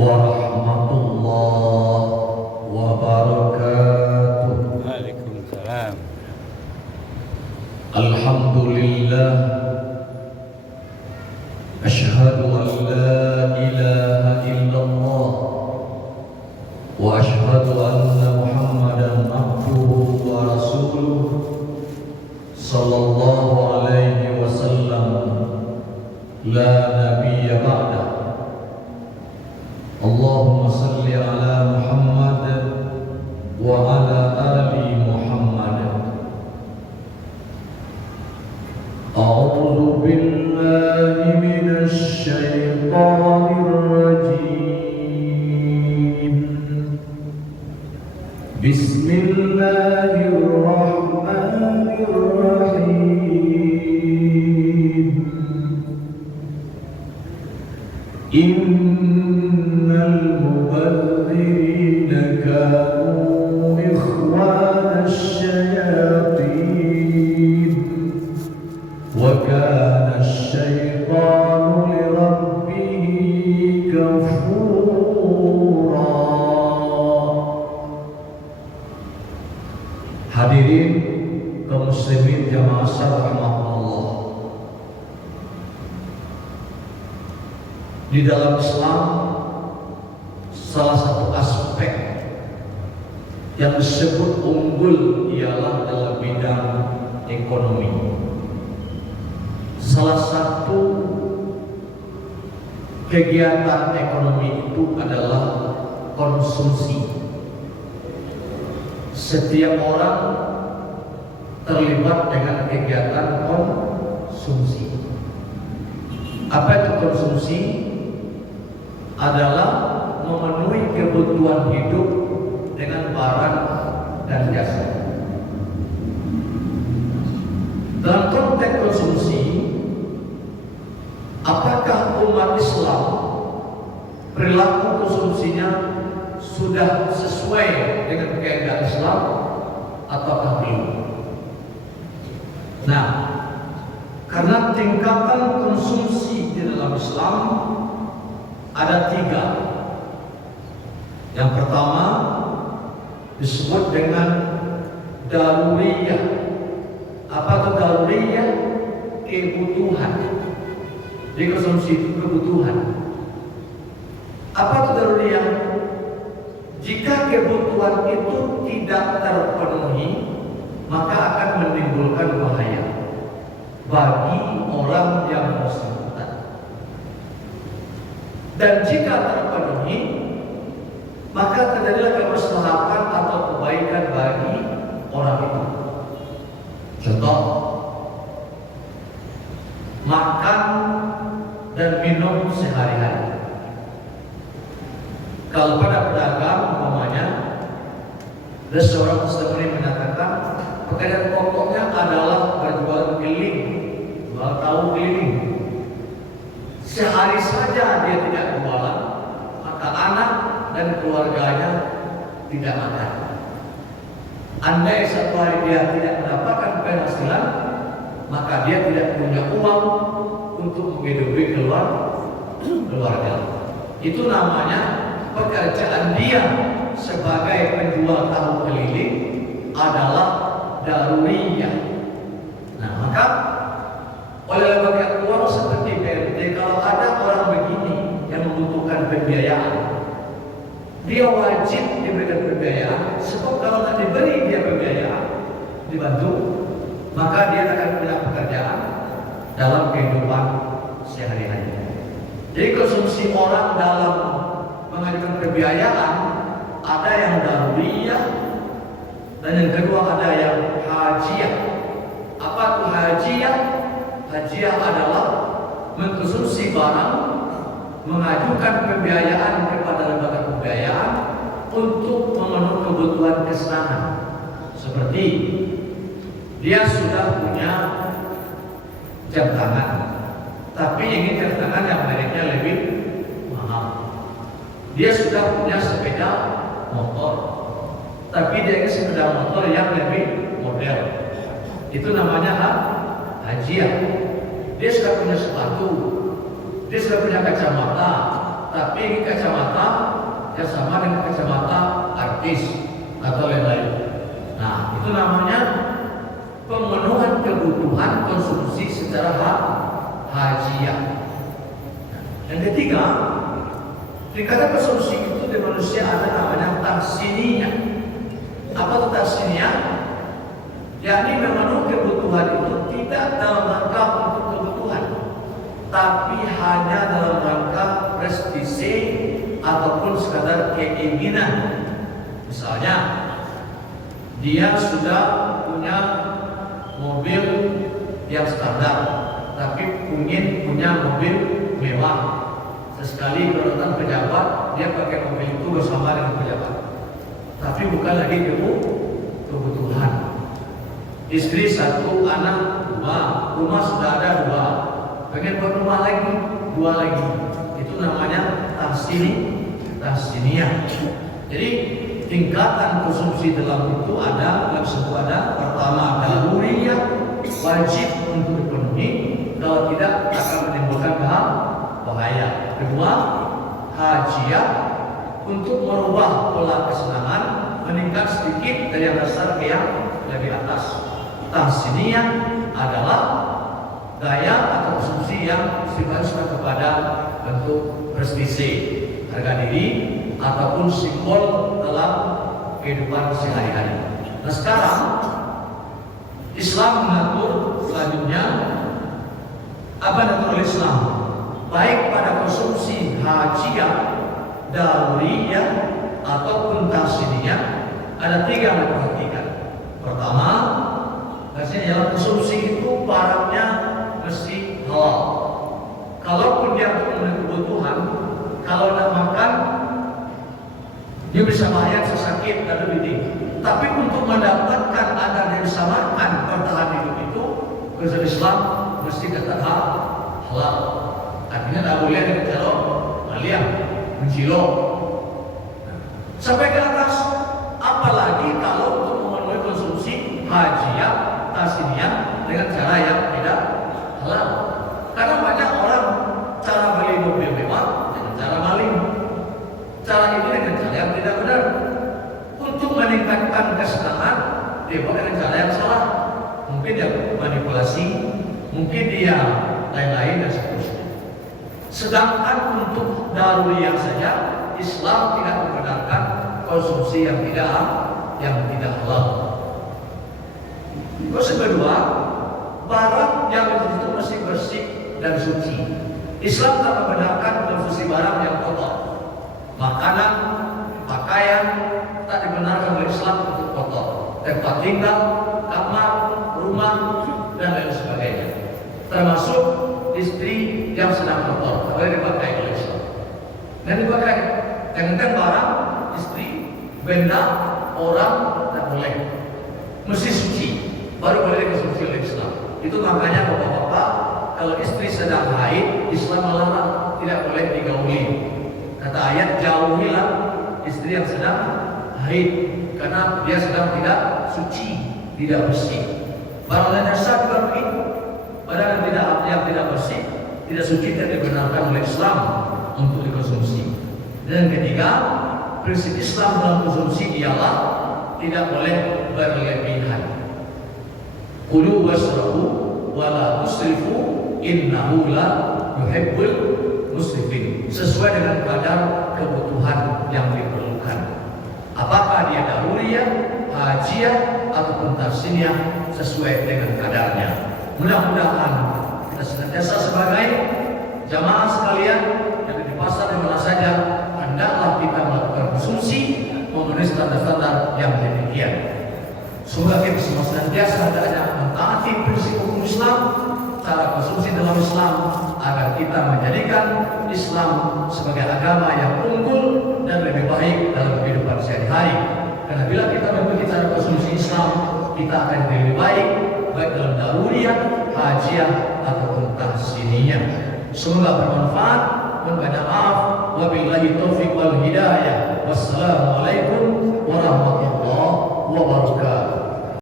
warahmatullahi wabarakatuh. Waalaikumsalam. Alhamdulillah, asyhadu an la ilaha illallah wa asyhadu anna Muhammadan abduhu wa rasuluh sallallahu alaihi wasallam, la nabiyya ba'da. Allahumma salli ala Muhammad wa ala ali Muhammad. A'udzu billahi minasy syaithanir rajim. Bismillahirrahmanirrahim. Innal mubadzirina kanu ikhwanasy syayatin wa kana asy-syaitanu li rabbih kafura. Hadirin kaum muslimin jamaah rahmatullah. Di dalam Islam, salah satu aspek yang disebut unggul ialah dalam bidang ekonomi. Salah satu kegiatan ekonomi itu adalah konsumsi. Setiap orang terlibat dengan kegiatan konsumsi. Apa itu konsumsi? Adalah memenuhi kebutuhan hidup dengan barang dan jasa. Dalam konteks konsumsi, apakah umat Islam perilaku konsumsinya sudah sesuai dengan kaidah Islam ataukah belum? Nah, karena tingkatan konsumsi di dalam Islam ada 3. Yang pertama disebut dengan daruriyah. Apa itu daruriyah? Kebutuhan. Jadi konsumsi itu kebutuhan. Apa itu daruriyah? Jika kebutuhan itu tidak terpenuhi, maka akan menimbulkan bahaya bagi orang yang bersangkutan. Dan jika terpenuhi, maka terjadilah kemaslahatan atau kebaikan bagi orang itu. Contoh, makan dan minum sehari-hari. Kalau pada pedagang umpamanya, ada seorang muslimin menyatakan pekerjaan pokoknya adalah berjualan keliling, jual tahu keliling. Sehari saja dia tidak jualan, maka anak dan keluarganya tidak makan. Andai satu hari dia tidak mendapatkan penghasilan, maka dia tidak punya uang untuk menghidupi keluarga. Itu namanya pekerjaan dia sebagai penjual tahu keliling adalah daruriyah. Nah, maka oleh bagian uang seperti BMT, kalau ada orang begini yang membutuhkan pembiayaan, dia wajib diberikan pembiayaan. Sebab kalau tidak diberi dia pembiayaan, dibantu, maka dia akan punya pekerjaan dalam kehidupan sehari-hari. Jadi konsumsi orang dalam mengajukan pembiayaan ada yang daruriyah dan yang kedua ada yang hajiyah. Apa itu hajiyah? Hajiyah adalah mengkonsumsi barang, mengajukan pembiayaan kepada lembaga pembiayaan untuk memenuhi kebutuhan kesenangan. Seperti dia sudah punya jam tangan, tapi ingin jam tangan yang mereknya lebih mahal. Dia sudah punya sepeda motor, tapi dia ingin sepeda motor yang lebih modern. Itu namanya hajiyah. Dia sudah punya sepatu, dia sudah punya kacamata, tapi kacamata ya sama dengan kacamata artis atau lain-lain. Nah, itu namanya pemenuhan kebutuhan konsumsi secara hajiah. Yang ketiga, tingkatan konsumsi itu di manusia ada namanya tahsiniyah. Apa itu tahsiniyah? Yakni memenuhi kebutuhan itu tidak dalam rangka untuk kebutuhan, tapi hanya dalam rangka prestise ataupun sekadar keinginan. Misalnya, dia sudah punya mobil yang standar, tapi ingin punya mobil mewah. Sesekali kalau datang pejabat, dia pakai mobil itu bersama dengan pejabat, tapi bukan lagi kebutuhan. Istri satu, anak dua, rumah sudah ada dua, pengen buat rumah lagi, dua lagi. Itu namanya tahsiniyah. Jadi tingkatan konsumsi dalam itu ada, dalam sebuah ada. Pertama, daruriyah, wajib untuk dipenuhi, kalau tidak akan menimbulkan bahaya. Kedua, hajiah, untuk merubah pola kesenangan, meningkat sedikit dari yang dasar ke yang lebih atas. Tahsiniyah adalah gaya atau konsumsi yang sifatnya kepada bentuk prestise, harga diri, ataupun simbol dalam kehidupan sehari-hari. Nah, sekarang Islam mengatur selanjutnya apa yang diatur oleh Islam, baik pada konsumsi hajiah, daruriyah ataupun tahsiniyah, ada tiga yang diperhatikan. Pertama, dalam konsumsi itu barangnya mesti halal. Kalaupun dia punya kebutuhan, kalau nak makan dia bisa bayar sesakit dan lebih. Tapi untuk mendapatkan agar dia bisa makan bertahan hidup itu, konsumsi Islam mesti tetap halal. Artinya tak boleh ada kalau maliang, mencilok. Sampai ke atas, apalagi kalau untuk memenuhi konsumsi hajiah, tahsiniyah dengan cara yang tidak halal. Karena banyak orang cara beli mobil mewah dengan cara maling, cara ini dengan cara yang tidak benar. Untuk meningkatkan kesenangan, dia buat dengan cara yang salah. Mungkin dia manipulasi, mungkin dia lain-lain dan seterusnya. Sedangkan untuk daruriyah saja, Islam tidak membenarkan konsumsi yang tidak halal. Terus kedua, barang yang itu mesti bersih dan suci. Islam tak membenarkan konsumsi barang yang kotor. Makanan, pakaian tak dibenarkan oleh Islam untuk kotor. Tempat tinggal, kamar, rumah, dan lain sebagainya. Termasuk istri yang sedang kotor, tak boleh dipakai oleh Islam. Dan dipakai, jangankan barang, istri, benda, orang, tak boleh. Mesti suci, baru boleh dikonsumsi oleh Islam. Itu makanya bapak-bapak, kalau istri sedang haid, Islam melarang, tidak boleh digauli. Kata ayat, jauhilah istri yang sedang haid, karena dia sedang tidak suci, tidak bersih. Barang najasa juga begitu. Barang yang tidak bersih, tidak suci, tidak dibenarkan oleh Islam untuk dikonsumsi. Dan ketiga, prinsip Islam dalam konsumsi ialah tidak boleh berlebihan. Kulu wasrabu wala tusrifu innahu la yuhibbul musrifin. Sesuai dengan kadar kebutuhan yang diperlukan. Apakah dia daruriyah, hajiah, ataupun tahsiniyah, sesuai dengan kadarnya. Mudah-mudahan kita senantiasa sebagai jamaah sekalian yang di pasar di mana saja, hendaklah kita melakukan konsumsi memenuhi standar-standar yang demikian. Semoga kita semua senantiasa hendaknya mentaati prinsip hukum Islam, cara konsumsi dalam Islam, agar kita menjadikan Islam sebagai agama yang unggul dan lebih baik dalam kehidupan sehari-hari. Karena bila kita mengikuti cara konsumsi Islam, kita akan lebih baik dalam daruriyah, hajiah, ataupun tahsiniyah. Semoga bermanfaat. Mohon maaf. Wabillahi taufiq wal hidayah. Wassalamualaikum warahmatullahi wabarakatuh.